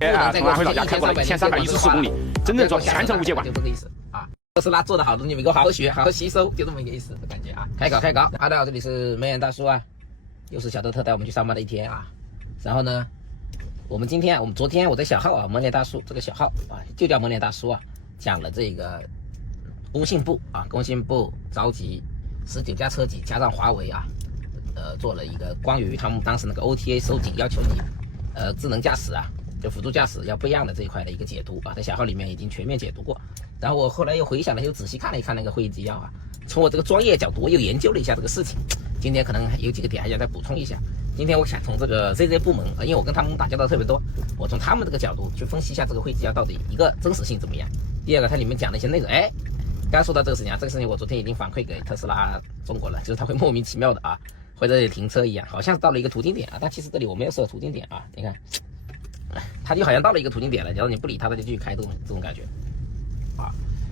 从安徽老家开过来1314公里，真正做全程无接管，就这个意思啊。特斯拉做的好的，你们给我好好学，好好吸收，就这么一个意思的感觉啊。开搞。大家好，这里是梅园大叔啊，又是小德特带我们去上班的一天啊。然后呢，我们昨天我在小号啊，蒙脸大叔这个小号啊，就叫蒙脸大叔啊，讲了这个工信部召集19家车企加上华为啊，做了一个关于他们当时那个 OTA 收紧要求你智能驾驶啊，就辅助驾驶要不一样的这一块的一个解读啊，在小号里面已经全面解读过。然后我后来又回想了，又仔细看了一看那个会议纪要啊，从我这个专业角度，我又研究了一下这个事情。今天可能有几个点还要再补充一下。今天我想从这个 ZZ 部门，因为我跟他们打交道特别多，我从他们这个角度去分析一下这个会议纪要到底一个真实性怎么样，第二个它里面讲的一些内容。刚说到这个事情啊，这个事情我昨天已经反馈给特斯拉中国了，就是它会莫名其妙的啊，会在这里停车一样，好像是到了一个途径点啊，但其实这里我没有设途径点啊，你看，它就好像到了一个途径点了，然后你不理它，它就继续开这种感觉啊。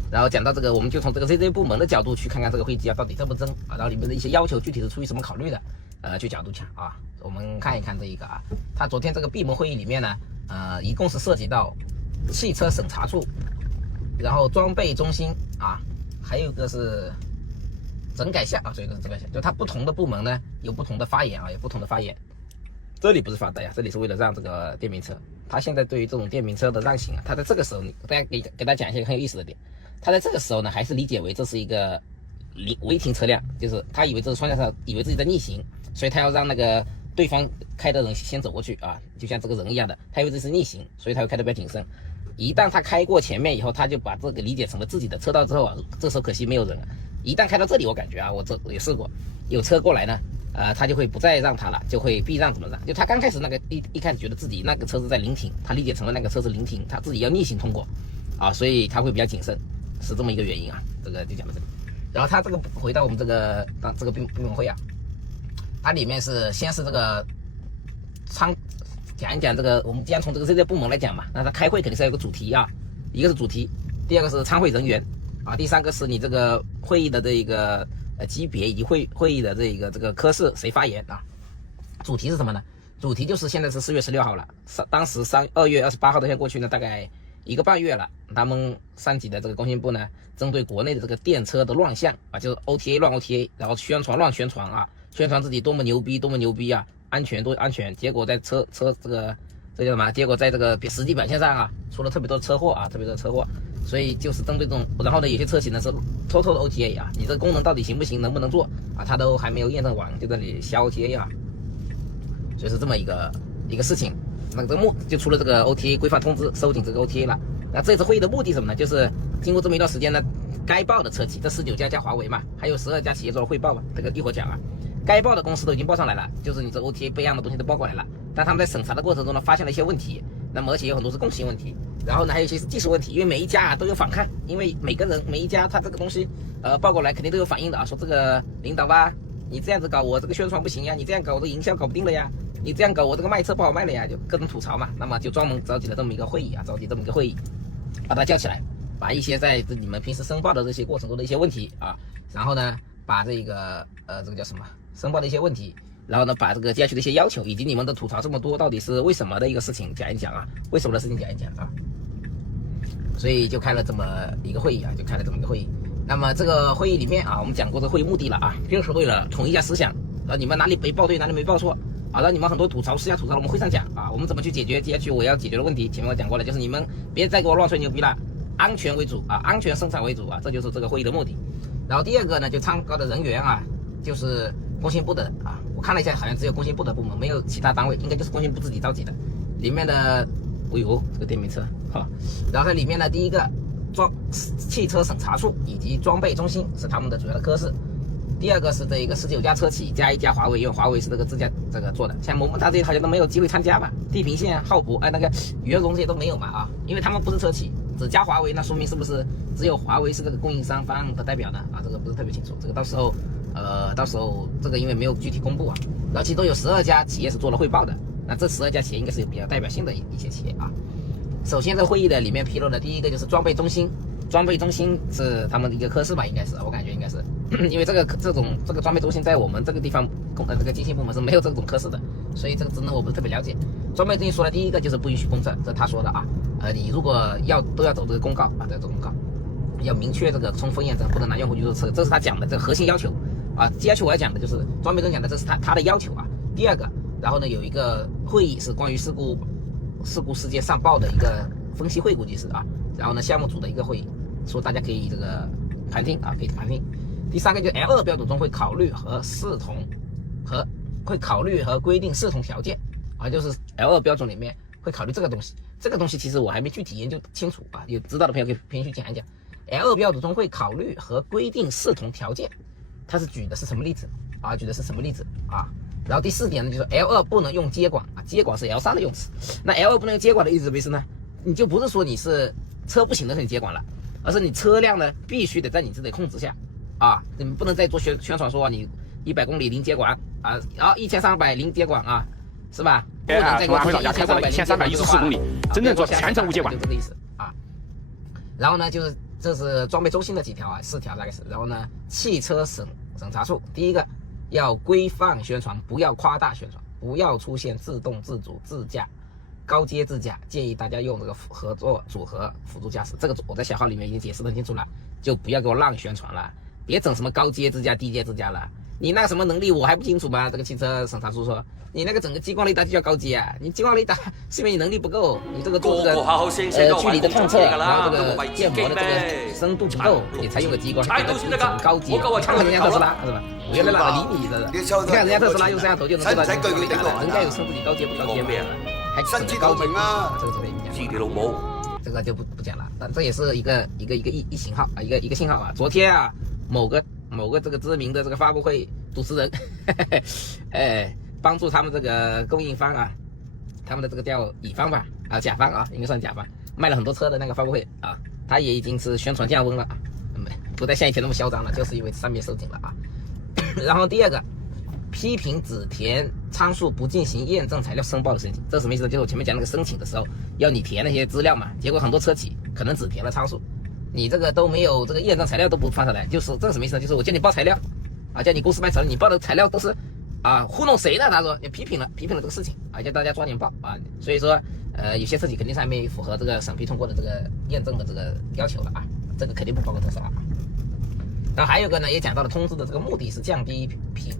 然后讲到这个，我们就从这个 ZZ 部门的角度去看看这个会议纪要到底真不真啊，然后里面的一些要求具体是出于什么考虑的，去角度讲啊。我们看一看这一个啊，它昨天这个闭门会议里面呢，一共是涉及到汽车审查处，然后装备中心啊，还有一个是整改项啊，这个是整改项，就它不同的部门呢有不同的发言啊，有不同的发言。这里不是发呆啊，这里是为了让这个电瓶车，它现在对于这种电瓶车的让行啊，它在这个时候，大家给大家讲一些很有意思的点，它在这个时候呢，还是理解为这是一个违停车辆，就是他以为这是双驾驶，以为自己在逆行，所以他要让那个对方开的人先走过去啊，就像这个人一样的，他以为这是逆行，所以他会开得比较谨慎。一旦他开过前面以后，他就把这个理解成了自己的车道之后啊，这时候可惜没有人了。一旦开到这里，我感觉啊，我这也试过，有车过来呢，他就会不再让他了，就会避让怎么让？就他刚开始那个一开始觉得自己那个车子在临停，他理解成了那个车是临停，他自己要逆行通过啊，所以他会比较谨慎，是这么一个原因啊。这个就讲到这里。然后他这个回到我们这个闭门会啊，它里面是先是这个讲一讲这个，我们既然从这个 ZZ 部门来讲嘛，那他开会肯定是要有个主题啊，一个是主题，第二个是参会人员啊，第三个是你这个会议的这个级别以及会议的这个科室谁发言啊。主题是什么呢？主题就是现在是4月16号了，当时2月28号这天过去呢，大概1个半月了，他们3级的这个工信部呢，针对国内的这个电车的乱象啊，就是 OTA 乱 OTA， 然后乱宣传啊，宣传自己多么牛逼啊，安全多安全，结果在这叫什么？结果在这个实际表现上啊，出了特别多的车祸啊，所以就是针对这种，然后呢，有些车企呢是偷的 OTA 啊，你这个功能到底行不行，能不能做啊，它都还没有验证完，就在这里瞎 OTA 啊，所以是这么一个事情。那这个就出了这个 OTA 规范通知，收紧这个 OTA 了。那这次会议的目的是什么呢？就是经过这么一段时间呢，该报的车企，这19家加华为嘛，还有12家企业做了汇报嘛，这个一会儿讲啊。该报的公司都已经报上来了，就是你这 OTA 不一样的东西都报过来了，但他们在审查的过程中呢，发现了一些问题，那么而且有很多是共性问题，然后呢还有一些是技术问题，因为每一家啊都有反抗，因为每一家他这个东西报过来肯定都有反应的啊，说这个领导啊，你这样子搞我这个宣传不行呀，你这样搞我这个营销搞不定了呀，你这样搞我这个卖车不好卖了呀，就各种吐槽嘛，那么就专门召集了这么一个会议啊，把他叫起来，把一些在你们平时申报的这些过程中的一些问题啊，然后呢把这个这个叫什么申报的一些问题，然后呢把这个接下去的一些要求以及你们的吐槽这么多到底是为什么的一个事情讲一讲啊，为什么的事情讲一讲啊，所以就开了这么一个会议啊，那么这个会议里面啊，我们讲过这个会议目的了啊，就是为了统一一下思想，你们哪里没报对，哪里没报错啊，让你们很多吐槽私下吐槽我们会上讲啊，我们怎么去解决接下去我要解决的问题，前面我讲过了，就是你们别再给我乱吹牛逼了，安全为主啊，安全生产为主啊，这就是这个会议的目的。然后第二个呢，就参考的人员啊，就是工信部的啊，我看了一下，好像只有工信部的部门，没有其他单位，应该就是工信部自己召集的。里面的，这个电瓶车哈，然后在里面呢，第一个汽车审查处以及装备中心是他们的主要的科室。第二个是这个19家车企加1家华为，因为华为是这个自家这个做的，像我们他这些好像都没有机会参加吧，地平线、浩博那个宇荣这些都没有嘛啊，因为他们不是车企，只加华为，那说明是不是只有华为是这个供应商方的代表呢？啊，这个不是特别清楚，这个到时候这个因为没有具体公布啊，然后其中有12家企业是做了汇报的，那这12家企业应该是有比较代表性的一些企业啊。首先，这会议的里面披露的第一个就是装备中心，装备中心是他们的一个科室吧，应该是，我感觉应该是，因为这个装备中心在我们这个地方这个经信部门是没有这种科室的，所以这个职能我不是特别了解。专备证据说的第一个就是不允许公测，这是他说的啊。你如果都要走这个公告啊，走公告，要明确这个充分验证，不能拿用户去做测，这是他讲的这个核心要求啊。要求我要讲的就是专备证讲的，这是他的要求啊。第二个，然后呢有一个会议是关于事故事件上报的一个分析会，估计是啊。然后呢项目组的一个会议，说大家可以这个盘听啊，可以盘听。第三个就是 L2 标准中会考虑和规定视同条件啊，就是 L2 标准里面会考虑这个东西。这个东西其实我还没具体研究清楚啊，有知道的朋友可以去讲一讲。L2 标准中会考虑和规定视同条件，它是举的是什么例子啊？然后第4点呢，就是 L2 不能用接管啊，接管是 L3 的用词。那 L2 不能用接管的意思什么意思呢？你就不是说你是车不行的时候你接管了，而是你车辆呢必须得在你自己的控制下啊，你们不能再做宣传说你100公里零接管啊，1300零接管啊，是吧？不能再给我老家开过了1314公里，真正做全程无接管，就这个意思啊。然后呢，就是这是装备中心的几条啊，4条大概是。然后呢，汽车审查处，第一个要规范宣传，不要夸大宣传，不要出现自动自主自驾、高阶自驾，建议大家用这个合作组合辅助驾驶。这个我在小号里面已经解释得很清楚了，就不要给我乱宣传了，别整什么高阶自驾、低阶自驾了。你那个什么能力我还不清楚吗？这个汽车审查处说，你那个整个激光雷达就叫高阶啊，你激光雷达是因为你能力不够，你这个做这个距离的探测，然后这个建模的这个深度不够，你才用个激光，整个高阶。你看看人家特斯拉是吧？我原来懒得理你的，你看人家特斯拉用摄像头就能知道你高雷达了，人家有称自己高阶不高阶吗？还整个高阶啊，这个特别明显。这个就不讲了，但这也是一个信号啊，一个信号啊。昨天啊，某个这个知名的这个发布会主持人，帮助他们这个供应方啊，他们的这个叫乙方吧，啊甲方啊，应该算甲方，卖了很多车的那个发布会啊，他也已经是宣传降温了啊，不再像以前那么嚣张了，就是因为上面收紧了啊。然后第二个，批评只填参数不进行验证材料申报的申请，这什么意思呢？就是我前面讲那个申请的时候要你填那些资料嘛，结果很多车企可能只填了参数。你这个都没有这个验证材料都不发上来，就是这个什么意思呢？就是我叫你报材料啊，叫你公司卖车，你报的材料都是啊糊弄谁呢？他说你批评了这个事情啊，叫大家抓紧报啊。所以说有些车企肯定是还没符合这个审批通过的这个验证的这个要求了啊，这个肯定不包括特斯拉啊。然后还有个呢，也讲到了通知的这个目的是降低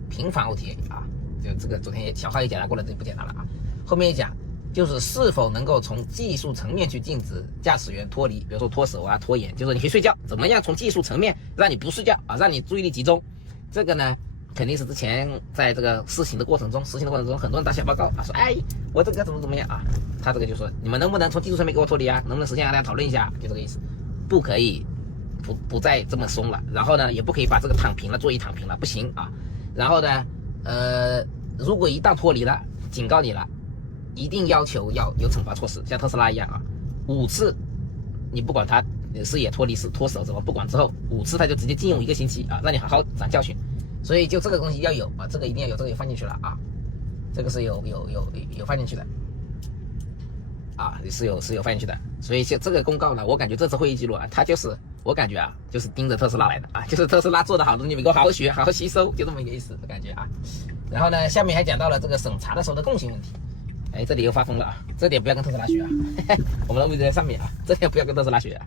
频繁 OTA 啊，就这个昨天小号也讲过了，这就不讲了啊。后面也讲。就是是否能够从技术层面去禁止驾驶员脱离，比如说脱手啊、拖延，就是你可以睡觉，怎么样从技术层面让你不睡觉啊，让你注意力集中。这个呢，肯定是之前在这个实行的过程中，很多人打小报告啊，说哎，我这个怎么样啊？他这个就说你们能不能从技术层面给我脱离啊？能不能实现啊？大家讨论一下，就这个意思，不可以不再这么松了。然后呢，也不可以把这个躺平了，座椅躺平了，不行啊。然后呢，如果一旦脱离了，警告你了。一定要求要有惩罚措施，像特斯拉一样啊，5次你不管他视野脱离是脱手怎么不管之后，5次他就直接禁用1个星期啊，让你好好长教训。所以就这个东西要有啊，这个一定要有，这个也放进去了啊，这个是有放进去的啊，是有放进去的。所以这个公告呢，我感觉这次会议记录啊，它就是我感觉啊，就是盯着特斯拉来的啊，就是特斯拉做的好东西，你们给我好好学，好好吸收，就这么一个意思的感觉啊。然后呢，下面还讲到了这个审查的时候的共性问题。哎，这里又发疯了啊！这点不要跟特斯拉学啊，我们的位置在上面啊，这点不要跟特斯拉学啊。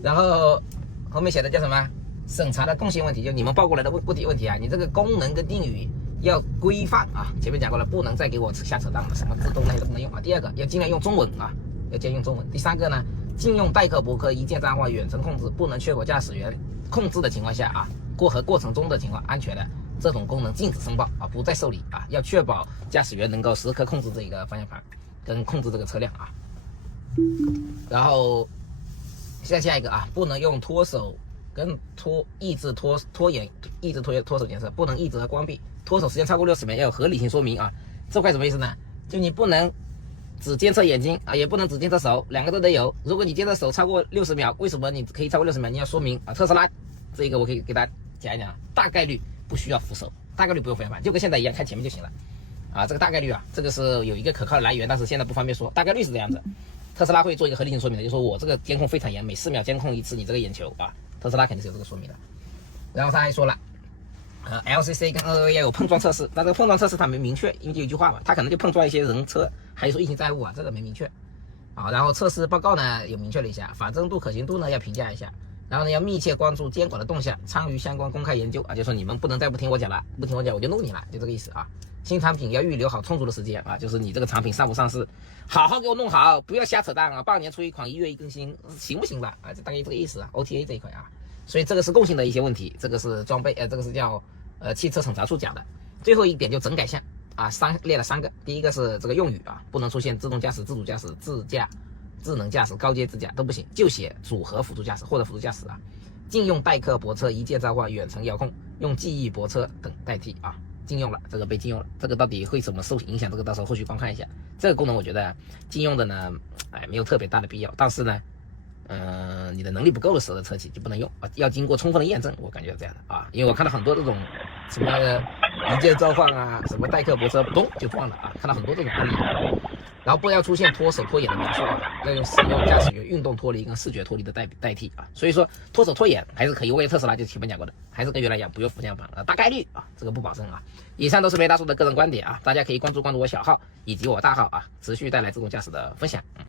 然后后面写的叫什么？审查的共性问题，就你们报过来的问题啊，你这个功能跟定语要规范啊。前面讲过了，不能再给我瞎扯淡了，什么自动那些都不能用啊。第二个，要尽量用中文啊，要尽量用中文。第三个呢，禁用代客博客、一键账号、远程控制，不能确保驾驶员控制的情况下啊，过程中的情况安全的。这种功能禁止申报啊，不再受理啊，要确保驾驶员能够时刻控制这个方向盘，跟控制这个车辆啊。然后下一个啊，不能用脱手跟抑制脱手检测，不能抑制和关闭脱手时间超过60秒，要有合理性说明啊。这块什么意思呢？就你不能只监测眼睛啊，也不能只监测手，两个都得有。如果你监测手超过60秒，为什么你可以超过60秒？你要说明啊。特斯拉这个我可以给大家讲一讲，大概率不需要扶手，大概率不用方向盘，就跟现在一样，看前面就行了啊。这个大概率啊，这个是有一个可靠的来源，但是现在不方便说，大概率是这样子。特斯拉会做一个合理性说明的，就是说我这个监控非常严，每4秒监控一次你这个眼球啊，特斯拉肯定是有这个说明的。然后他还说了 LCC 跟221有碰撞测试，但这个碰撞测试它没明确，因为就有一句话嘛，它可能就碰撞一些人车，还有说硬性债务啊，这个没明确。然后测试报告呢有明确了一下，法正度、可行度呢要评价一下，然后呢要密切关注监管的动向，参与相关公开研究啊，就说你们不能再不听我讲了，不听我讲我就弄你了，就这个意思啊。新产品要预留好充足的时间啊，就是你这个产品上不上市，好好给我弄好，不要瞎扯淡啊，半年出一款，1月一更新，行不行吧？啊，就大概这个意思啊 ，OTA 这一块啊，所以这个是共性的一些问题，这个是装备，这个是叫汽车审查处讲的。最后一点就整改项啊，列了3个，第一个是这个用语啊，不能出现自动驾驶、自主驾驶、自驾、智能驾驶、高阶自驾都不行，就写组合辅助驾驶或者辅助驾驶啊。禁用代客泊车、一键召唤、远程遥控、用记忆泊车等代替啊。禁用了，这个被禁用了，这个到底会怎么受影响？这个到时候后续观看一下。这个功能我觉得禁用的呢，没有特别大的必要。但是呢，你的能力不够的时候的车企就不能用啊，要经过充分的验证。我感觉这样的啊，因为我看到很多这种什么一键召唤啊，什么代客泊车，咚就撞了啊，看到很多这种案例。然后不要出现脱手脱眼的描述啊，要用使用驾驶员运动脱离跟视觉脱离的代替啊。所以说脱手脱眼还是可以，为特斯拉就前面讲过的，还是跟原来一样不用副驾版大概率啊，这个不保证啊。以上都是梅大叔的个人观点啊，大家可以关注我小号以及我大号啊，持续带来自动驾驶的分享。